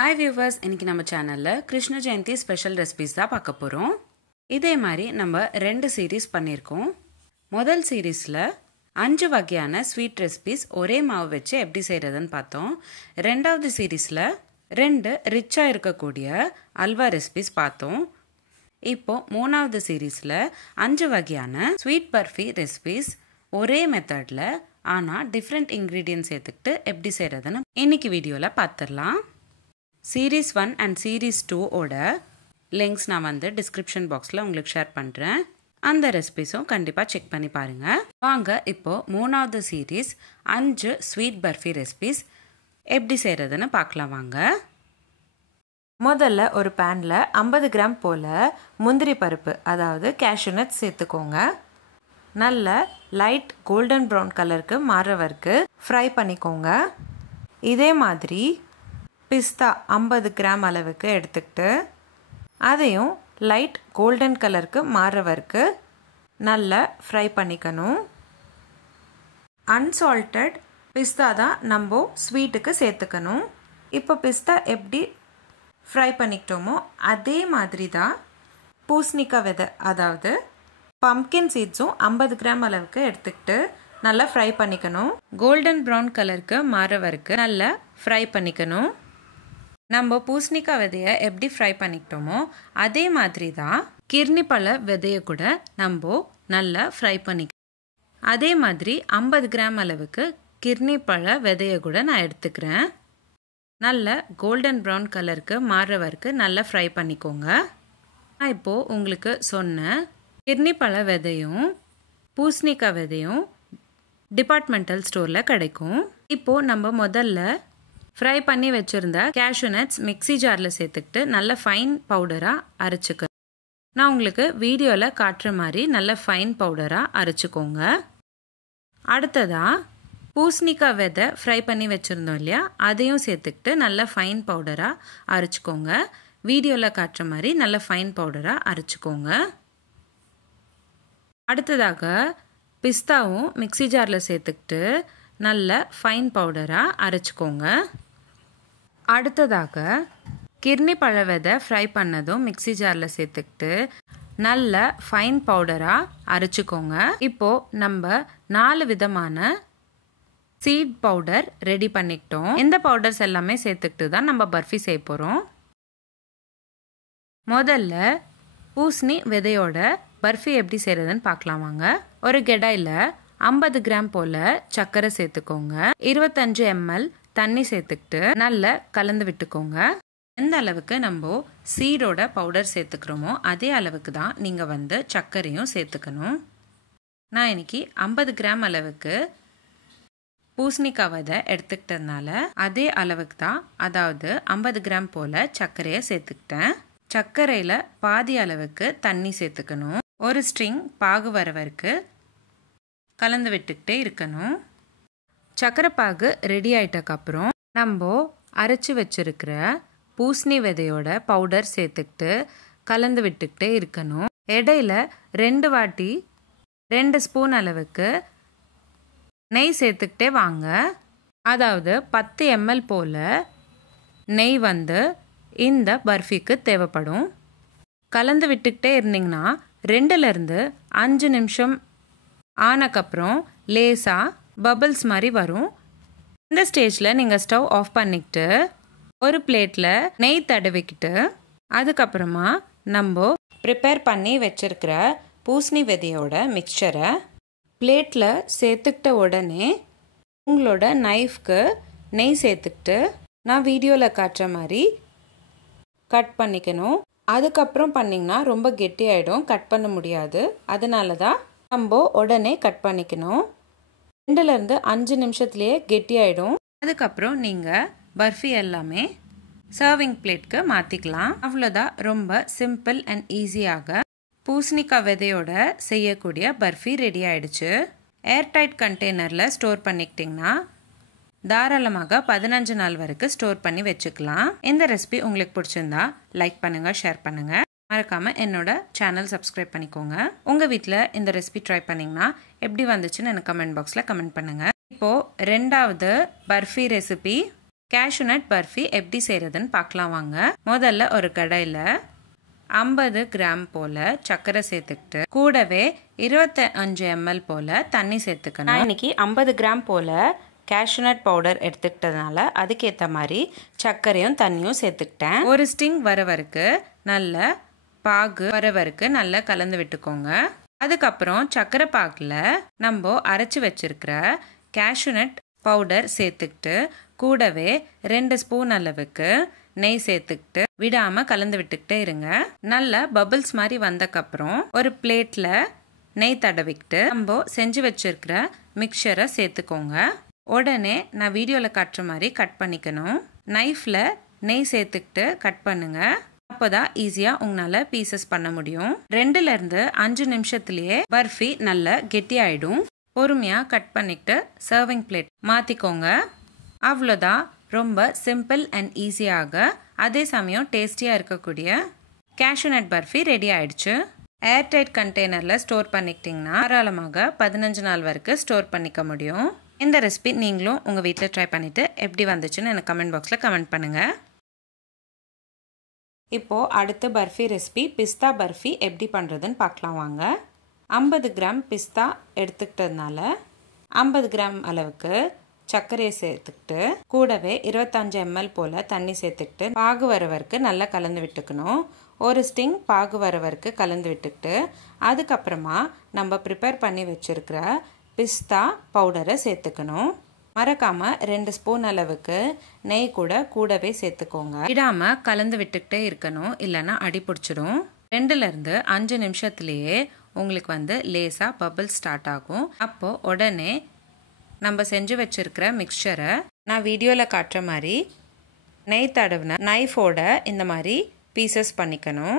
Hi viewers, இன்னைக்கு நம்ம சேனல்ல கிருஷ்ண ஜெயந்தி ஸ்பெஷல் ரெசிபீஸ் தான் பார்க்க போறோம். இதே மாதிரி நம்ம ரெண்டு சீரிஸ் பண்ணியிருக்கோம். முதல் சீரிஸ்ல 5 வகையான ஸ்வீட் ரெசிபீஸ் ஒரே மாவு வச்சு எப்படி செய்யறதுன்னு பார்த்தோம். ரெண்டாவது சீரிஸ்ல 2 ரிச்சா இருக்கக்கூடிய அல்வா ரெசிபீஸ் பார்த்தோம். இப்போ மூணாவது சீரிஸ்ல 5 வகையான ஸ்வீட் பர்ஃபி ரெசிபீஸ் ஒரே மெத்தட்ல ஆனா டிஃப்ரெண்ட் இன்கிரீடியன்ட்ஸ் சேர்த்துக்கிட்டு எப்படி செய்யறதுன்னு இன்னைக்கு வீடியோல பார்த்துடலாம். சீரீஸ் 1 அண்ட் சீரீஸ் 2 ஓட லிங்க்ஸ் நான் வந்து டிஸ்கிரிப்ஷன் பாக்ஸில் உங்களுக்கு ஷேர் பண்ணுறேன். அந்த ரெசிபீஸும் கண்டிப்பாக செக் பண்ணி பாருங்கள். வாங்க இப்போது மூணாவது சீரீஸ் 5 ஸ்வீட் பர்ஃபி ரெசிபீஸ் எப்படி செய்கிறதுன்னு பார்க்கலாம் வாங்க. முதல்ல ஒரு பேனில் 50 கிராம் போல் முந்திரி பருப்பு அதாவது கேஷ்யூ நட் சேர்த்துக்கோங்க. நல்ல லைட் கோல்டன் ப்ரௌன் கலருக்கு மாறுற வரைக்கும் ஃப்ரை பண்ணிக்கோங்க. இதே மாதிரி பிஸ்தா 50 கிராம் அளவுக்கு எடுத்துக்கிட்டு அதையும் லைட் கோல்டன் கலருக்கு மாறுற வரைக்கும் நல்லா ஃப்ரை பண்ணிக்கணும். அன்சால்ட்டட் பிஸ்தா தான் நம்ம ஸ்வீட்டுக்கு சேர்த்துக்கணும். இப்போ பிஸ்தா எப்படி ஃப்ரை பண்ணிக்கிட்டோமோ அதே மாதிரி தான் பூசணிக்காய் விதை அதாவது பம்ப்கின் சீட்ஸும் 50 கிராம் அளவுக்கு எடுத்துக்கிட்டு நல்லா ஃப்ரை பண்ணிக்கணும். கோல்டன் ப்ரௌன் கலருக்கு மாற வரைக்கும் நல்லா ஃப்ரை பண்ணிக்கணும். நம்ம பூசணிக்காய் விதையை எப்படி ஃப்ரை பண்ணிக்கிட்டோமோ அதே மாதிரி தான் கிர்னி பழ விதையை கூட நம்ம நல்லா ஃப்ரை பண்ணிக்கணும். அதே மாதிரி 50 கிராம் அளவுக்கு கிர்னி பழ விதையை கூட நான் எடுத்துக்கிறேன். நல்ல கோல்டன் ப்ரௌன் கலருக்கு மாறுற வரைக்கும் நல்லா ஃப்ரை பண்ணிக்கோங்க. நான் இப்போது உங்களுக்கு சொன்ன கிர்னி பழ விதையும் பூசணிக்காய் விதையும் டிபார்ட்மெண்டல் ஸ்டோரில் கிடைக்கும். இப்போது நம்ம முதல்ல ஃப்ரை பண்ணி வச்சுருந்த கேஷ்யூ நட்ஸ் மிக்ஸி ஜாரில் சேர்த்துக்கிட்டு நல்ல ஃபைன் பவுடராக அரைச்சிக்கணும். நான் உங்களுக்கு வீடியோவில் காட்டுற மாதிரி நல்ல ஃபைன் பவுடராக அரைச்சிக்கோங்க. அடுத்ததாக பூசணிக்காய் விதை ஃப்ரை பண்ணி வச்சுருந்தோம் இல்லையா, அதையும் சேர்த்துக்கிட்டு நல்ல ஃபைன் பவுடராக அரைச்சிக்கோங்க. வீடியோவில் காட்டுற மாதிரி நல்ல ஃபைன் பவுடராக அரைச்சிக்கோங்க. அடுத்ததாக பிஸ்தாவும் மிக்ஸி ஜாரில் சேர்த்துக்கிட்டு நல்ல ஃபைன் பவுடராக அரைச்சிக்கோங்க. அடுத்ததாக கிர்னி பழ விதை ஃப்ரை பண்ணதும் மிக்ஸி ஜாரில் சேர்த்துக்கிட்டு நல்ல ஃபைன் பவுடராக அரைச்சிக்கோங்க. இப்போது நம்ம 4 விதமான சீட் பவுடர் ரெடி பண்ணிக்கிட்டோம். இந்த பவுடர்ஸ் எல்லாமே சேர்த்துக்கிட்டு தான் நம்ம பர்ஃபி செய்ய போகிறோம். முதல்ல பூசணி விதையோட பர்ஃபி எப்படி செய்கிறதுன்னு பார்க்கலாம் வாங்க. ஒரு கெடாயில் 50 கிராம் போல் சர்க்கரை சேர்த்துக்கோங்க. 25 ml தண்ணி சேர்த்துக்கிட்டு நல்லா கலந்து விட்டுக்கோங்க. எந்த அளவுக்கு நம்ம சீடோட பவுடர் சேர்த்துக்கிறோமோ அதே அளவுக்கு தான் நீங்கள் வந்து சர்க்கரையும் சேர்த்துக்கணும். நான் இன்னைக்கு 50 கிராம் அளவுக்கு பூசணிக்காய் விதை எடுத்துக்கிட்டதுனால அதே அளவுக்கு தான், அதாவது 50 கிராம் போல் சர்க்கரையை சேர்த்துக்கிட்டேன். சர்க்கரையில் பாதி அளவுக்கு தண்ணி சேர்த்துக்கணும். ஒரு ஸ்ட்ரிங் பாகு வர வரைக்கும் கலந்து விட்டுக்கிட்டே இருக்கணும். சர்க்கரை பாகு ரெடி ஆகிட்டக்கப்புறம் நம்ம அரைச்சி வச்சிருக்கிற பூசணி விதையோட பவுடர் சேர்த்துக்கிட்டு கலந்து விட்டுக்கிட்டே இருக்கணும். இடையில 2 வாட்டி 2 ஸ்பூன் அளவுக்கு நெய் சேர்த்துக்கிட்டே வாங்க. அதாவது 10 ml போல் நெய் வந்து இந்த பர்ஃபிக்கு தேவைப்படும். கலந்து விட்டுக்கிட்டே இருந்தீங்கன்னா 2லேருந்து 5 நிமிஷம் ஆனக்கப்புறம் லேசாக பபிள்ஸ் மாதிரி வரும். இந்த ஸ்டேஜில் நீங்கள் ஸ்டவ் ஆஃப் பண்ணிக்கிட்டு ஒரு பிளேட்டில் நெய் தடவிக்கிட்டு அதுக்கப்புறமா நம்ம ப்ரிப்பேர் பண்ணி வச்சுருக்கிற பூசணி விதையோட மிக்சரை பிளேட்டில் சேர்த்துக்கிட்ட உடனே உங்களோட நைஃப்க்கு நெய் சேர்த்துக்கிட்டு நான் வீடியோவில் காட்டுற மாதிரி கட் பண்ணிக்கணும். அதுக்கப்புறம் பண்ணிங்கன்னா ரொம்ப கெட்டியாயிடும், கட் பண்ண முடியாது. அதனால தான் நம்ம உடனே கட் பண்ணிக்கணும். 2லேருந்து 5 நிமிஷத்துலேயே கெட்டியாயிடும். அதுக்கப்புறம் நீங்கள் பர்ஃபி எல்லாமே சர்விங் பிளேட்க்கு மாற்றிக்கலாம். அவ்வளோதான், ரொம்ப சிம்பிள் அண்ட் ஈஸியாக பூசணிக்காய் விதையோட செய்யக்கூடிய பர்ஃபி ரெடி ஆயிடுச்சு. ஏர்டைட் கண்டெய்னரில் ஸ்டோர் பண்ணிக்கிட்டிங்கன்னா தாராளமாக 15 நாள் வரைக்கும் ஸ்டோர் பண்ணி வச்சுக்கலாம். இந்த ரெசிபி உங்களுக்கு பிடிச்சிருந்தா லைக் பண்ணுங்கள், ஷேர் பண்ணுங்கள். மறக்காமல் என்னோட சேனல் சப்ஸ்கிரைப் பண்ணிக்கோங்க. உங்கள் வீட்டில் இந்த ரெசிபி ட்ரை பண்ணிங்கன்னா எப்படி வந்துச்சுன்னு எனக்கு கமெண்ட் பாக்ஸில் கமெண்ட் பண்ணுங்கள். இப்போது ரெண்டாவது barfi recipe cashew nut barfi எப்படி செய்கிறதுன்னு பார்க்கலாம் வாங்க. முதல்ல ஒரு கடாயில் 50 கிராம் போல் சர்க்கரை சேர்த்துக்கிட்டு கூடவே 25 ml போல் தண்ணி சேர்த்துக்கணும். நான் இன்னைக்கு 50 கிராம் போல் கேஷ்யூ நட் பவுடர் எடுத்துக்கிட்டதுனால அதுக்கேற்ற மாதிரி சர்க்கரையும் தண்ணியும் சேர்த்துக்கிட்டேன். ஒரு ஸ்டிங் வர வரைக்கும் நல்ல பாகு வர வரைக்கும் நல்லா கலந்து விட்டுக்கோங்க. அதுக்கப்புறம் சர்க்கரை பாகில் நம்ம அரைச்சி வச்சிருக்கிற கேஷ்யூ நட் பவுடர் சேர்த்துக்கிட்டு கூடவே 2 ஸ்பூன் அளவுக்கு நெய் சேர்த்துக்கிட்டு விடாமல் கலந்து விட்டுக்கிட்டே இருங்க. நல்ல பபிள்ஸ் மாதிரி வந்தக்கப்புறம் ஒரு பிளேட்டில் நெய் தடவிக்கிட்டு நம்ம செஞ்சு வச்சிருக்கிற மிக்சரை சேர்த்துக்கோங்க. உடனே நான் வீடியோவில் காட்டுற மாதிரி கட் பண்ணிக்கணும். நைஃப்பில் நெய் சேர்த்துக்கிட்டு கட் பண்ணுங்க. அப்போதான் ஈஸியாக உங்களால் பீசஸ் பண்ண முடியும். 2லேருந்து 5 நிமிஷத்துலேயே பர்ஃபி நல்லா கெட்டியாயிடும். பொறுமையாக கட் பண்ணிக்கிட்டு சர்விங் பிளேட் மாற்றிக்கோங்க. அவ்வளோதான். ரொம்ப சிம்பிள் அண்ட் ஈஸியாக அதே சமயம் டேஸ்டியாக இருக்கக்கூடிய கேஷ்யூ நட் பர்ஃபி ரெடி ஆயிடுச்சு. ஏர்டைட் கண்டெய்னரில் ஸ்டோர் பண்ணிக்கிட்டிங்கன்னா தாராளமாக 15 நாள் வரைக்கும் ஸ்டோர் பண்ணிக்க முடியும். இந்த ரெசிபி நீங்களும் உங்கள் வீட்டில் ட்ரை பண்ணிவிட்டு எப்படி வந்துச்சுன்னு எனக்கு கமெண்ட் பாக்ஸில் கமெண்ட் பண்ணுங்கள். இப்போது அடுத்த பர்ஃபி ரெசிபி பிஸ்தா பர்ஃபி எப்படி பண்ணுறதுன்னு பார்க்கலாம் வாங்க. 50 கிராம் பிஸ்தா எடுத்துக்கிட்டதுனால 50 கிராம் அளவுக்கு சர்க்கரையை சேர்த்துக்கிட்டு கூடவே 25 ml போல் தண்ணி சேர்த்துக்கிட்டு பாகு வர வரைக்கும் நல்லா கலந்து விட்டுக்கணும். ஒரு ஸ்டிங் பாகு வர வரைக்கும் கலந்து விட்டுக்கிட்டு அதுக்கப்புறமா நம்ம ப்ரிப்பேர் பண்ணி வச்சுருக்கிற பிஸ்தா பவுடரை சேர்த்துக்கணும். மறக்காமல் 2 ஸ்பூன் அளவுக்கு நெய் கூடவே சேர்த்துக்கோங்க. விடாமல் கலந்து விட்டுக்கிட்டே இருக்கணும், இல்லைன்னா அடி பிடிச்சிடும். 2லேருந்து 5 நிமிஷத்துலேயே உங்களுக்கு லேசாக பபிள் ஸ்டார்ட் ஆகும். அப்போது உடனே நம்ம செஞ்சு வச்சுருக்கிற மிக்சரை நான் வீடியோவில் காட்டுற மாதிரி நெய் தடவின நைஃபோட இந்த மாதிரி பீசஸ் பண்ணிக்கணும்.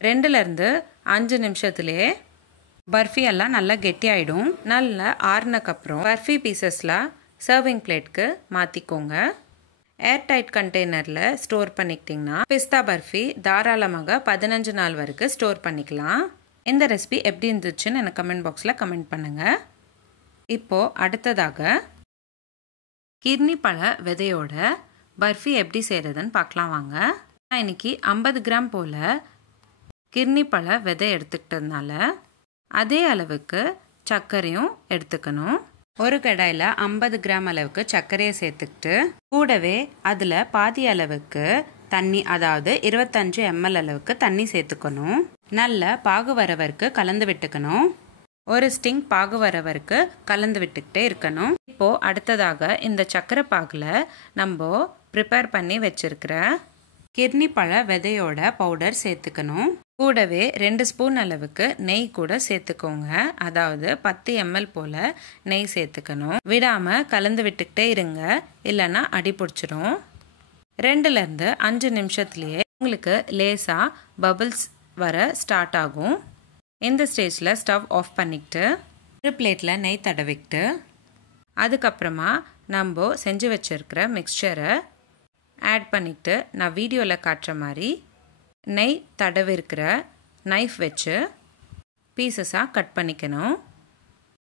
2லேருந்து 5 நிமிஷத்துலேயே பர்ஃபி எல்லாம் நல்லா கெட்டியாயிடும். நல்லா ஆறுனக்கப்புறம் பர்ஃபி பீசஸில் சர்விங் பிளேட்க்கு மாற்றிக்கோங்க. ஏர்டைட் கண்டெய்னரில் ஸ்டோர் பண்ணிக்கிட்டிங்கன்னா பிஸ்தா பர்ஃபி தாராளமாக 15 நாள் வரைக்கும் ஸ்டோர் பண்ணிக்கலாம். இந்த ரெசிபி எப்படி இருந்துச்சுன்னு எனக்கு கமெண்ட் பாக்ஸில் கமெண்ட் பண்ணுங்கள். இப்போது அடுத்ததாக கிர்னி பழ விதையோட பர்ஃபி எப்படி செய்கிறதுன்னு பார்க்கலாம் வாங்க. நான் இன்றைக்கி 50 கிராம் போல் கிர்னி பழ விதை எடுத்துக்கிட்டதுனால அதே அளவுக்கு சர்க்கரையும் எடுத்துக்கணும். ஒரு கடாயில் 50 கிராம் அளவுக்கு சர்க்கரையை சேர்த்துக்கிட்டு கூடவே அதில் பாதி அளவுக்கு தண்ணி, அதாவது 25 ml அளவுக்கு தண்ணி சேர்த்துக்கணும். நல்ல பாகு வர வரைக்கும் கலந்து விட்டுக்கணும். ஒரு ஸ்டிங் பாகு வர வரைக்கும் கலந்து விட்டுக்கிட்டே இருக்கணும். இப்போது அடுத்ததாக இந்த சர்க்கரை பாகில் நம்ம ப்ரிப்பேர் பண்ணி வச்சுருக்கிற கிர்னி பழ விதையோட பவுடர் சேர்த்துக்கணும். கூடவே 2 ஸ்பூன் அளவுக்கு நெய் கூட சேர்த்துக்கோங்க. அதாவது 10 ml போல் நெய் சேர்த்துக்கணும். விடாமல் கலந்து விட்டுக்கிட்டே இருங்க, இல்லைன்னா அடி பிடிச்சிரும். 2லேருந்து 5 நிமிஷத்துலேயே உங்களுக்கு லேசாக பபிள்ஸ் வர ஸ்டார்ட் ஆகும். இந்த ஸ்டேஜில் ஸ்டவ் ஆஃப் பண்ணிக்கிட்டு ஒரு பிளேட்டில் நெய் தடவிக்கிட்டு அதுக்கப்புறமா நம்ம செஞ்சு வச்சுருக்கிற மிக்சரை ஆட் பண்ணிக்கிட்டு நான் வீடியோவில் காட்டுற மாதிரி நெய் தடவிருக்கிற நைஃப் வச்சு பீசஸாக கட் பண்ணிக்கணும்.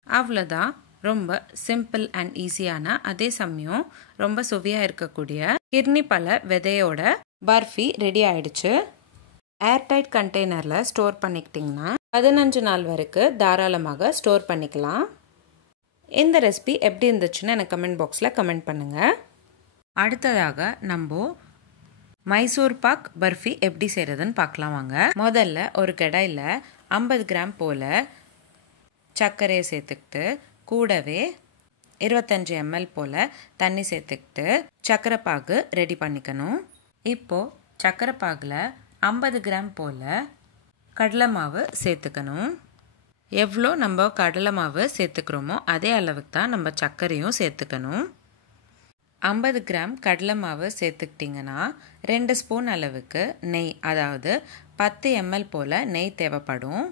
அவ்வளோதான். ரொம்ப சிம்பிள் அண்ட் ஈஸியான அதே சமயம் ரொம்ப சுவையாக இருக்கக்கூடிய கிர்னி பழ விதையோட பர்ஃபி ரெடி ஆயிடுச்சு. ஏர்டைட் கண்டெய்னரில் ஸ்டோர் பண்ணிக்கிட்டிங்கன்னா 15 நாள் வரைக்கும் தாராளமாக ஸ்டோர் பண்ணிக்கலாம். இந்த ரெசிபி எப்படி இருந்துச்சுன்னு எனக்கு கமெண்ட் பாக்ஸில் கமெண்ட் பண்ணுங்கள். அடுத்ததாக நம்ம மைசூர் பாக் பர்ஃபி எப்படி செய்கிறதுன்னு பார்க்கலாம் வாங்க. முதல்ல ஒரு கடாயில் 50 கிராம் போல் சர்க்கரையை சேர்த்துக்கிட்டு கூடவே 25 ml போல் தண்ணி சேர்த்துக்கிட்டு சர்க்கரை பாகு ரெடி பண்ணிக்கணும். இப்போது சர்க்கரை பாகில் 50 கிராம் போல் கடலை மாவு சேர்த்துக்கணும். எவ்வளோ நம்ம கடலை மாவு சேர்த்துக்கிறோமோ அதே அளவுக்கு தான் நம்ம சர்க்கரையும் சேர்த்துக்கணும். 50 கிராம் கடலை மாவு சேர்த்துக்கிட்டிங்கன்னா 2 ஸ்பூன் அளவுக்கு நெய், அதாவது 10 ml போல் நெய் தேவைப்படும்.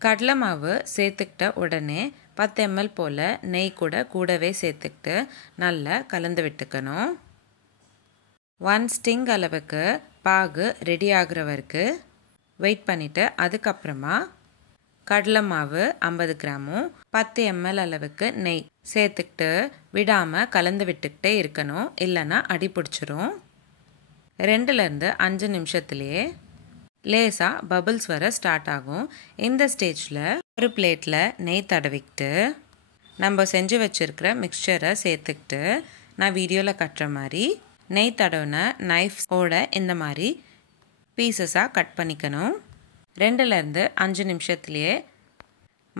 கடலை மாவு சேர்த்துக்கிட்ட உடனே 10 ml போல் நெய் கூடவே சேர்த்துக்கிட்டு நல்லா கலந்து விட்டுக்கணும். 1 ஸ்டிங் அளவுக்கு பாகு ரெடி ஆகிற வரைக்கும் வெயிட் பண்ணிவிட்டு அதுக்கப்புறமா கடலை மாவு 50 கிராமும் 10 ml அளவுக்கு நெய் சேர்த்துக்கிட்டு விடாமல் கலந்து விட்டுக்கிட்டே இருக்கணும், இல்லைன்னா அடி பிடிச்சிரும். 2லேருந்து 5 நிமிஷத்துலேயே லேசாக பபிள்ஸ் வர ஸ்டார்ட் ஆகும். இந்த ஸ்டேஜில் ஒரு பிளேட்டில் நெய் தடவிக்கிட்டு நம்ம செஞ்சு வச்சுருக்கிற மிக்சரை சேர்த்துக்கிட்டு நான் வீடியோவில் கட்டுற மாதிரி நெய் தடவின நைஃப்ஸோட இந்த மாதிரி பீசஸாக கட் பண்ணிக்கணும். 2லேருந்து 5 நிமிஷத்துலேயே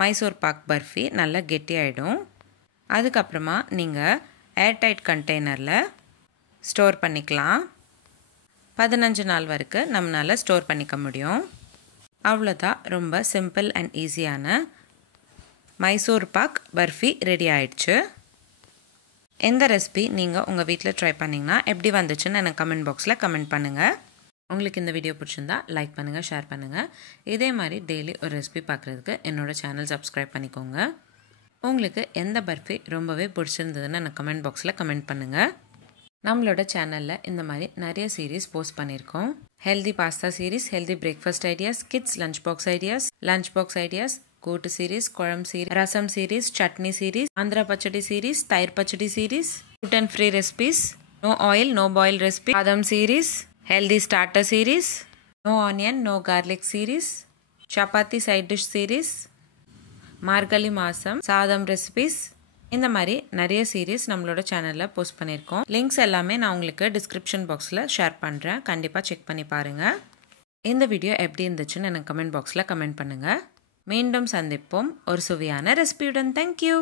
மைசூர் பாக் பர்ஃபி நல்லா கெட்டியாயிடும். அதுக்கப்புறமா நீங்கள் ஏர்டைட் கண்டெய்னரில் ஸ்டோர் பண்ணிக்கலாம். 15 நாள் வரைக்கும் நம்மளால் ஸ்டோர் பண்ணிக்க முடியும். அவ்வளோதான், ரொம்ப சிம்பிள் அண்ட் ஈஸியான மைசூர் பாக் பர்ஃபி ரெடி ஆயிடுச்சு. எந்த ரெசிபி நீங்கள் உங்கள் வீட்டில் ட்ரை பண்ணிங்கன்னா எப்படி வந்துச்சுன்னு எனக்கு கமெண்ட் பாக்ஸில் கமெண்ட் பண்ணுங்கள். உங்களுக்கு இந்த வீடியோ பிடிச்சிருந்தா லைக் பண்ணுங்கள், ஷேர் பண்ணுங்கள். இதே மாதிரி டெய்லி ஒரு ரெசிபி பார்க்குறதுக்கு என்னோடய சேனல் சப்ஸ்கிரைப் பண்ணிக்கோங்க. உங்களுக்கு எந்த பர்ஃபி ரொம்பவே பிடிச்சிருந்ததுன்னு எனக்கு கமெண்ட் பாக்ஸில் கமெண்ட் பண்ணுங்கள். நம்மளோட சேனலில் இந்த மாதிரி நிறைய சீரீஸ் போஸ்ட் பண்ணியிருக்கோம். Healthy pasta series, healthy breakfast ideas, kids lunch box ideas, கூட்டு சீரீஸ், குழம்பு சீரீஸ், ரசம் சீரீஸ், சட்னி சீரீஸ், ஆந்திரா பச்சடி சீரீஸ், தயிர் பச்சடி series, gluten free recipes, no oil no boil recipe, badam series, healthy starter series, no onion no garlic series, chapati side dish series, மார்கழி மாதம் சாதம் recipes, இந்த மாதிரி நிறைய series நம்மளோட சேனலில் போஸ்ட் பண்ணியிருக்கோம். லிங்க்ஸ் எல்லாமே நான் உங்களுக்கு டிஸ்கிரிப்ஷன் பாக்ஸில் ஷேர் பண்ணுறேன், கண்டிப்பாக செக் பண்ணி பாருங்கள். இந்த வீடியோ எப்படி இருந்துச்சுன்னு எனக்கு கமெண்ட் பாக்ஸில் கமெண்ட் பண்ணுங்கள். மீண்டும் சந்திப்போம் ஒரு சுவையான ரெசிபியுடன். தேங்க்யூ.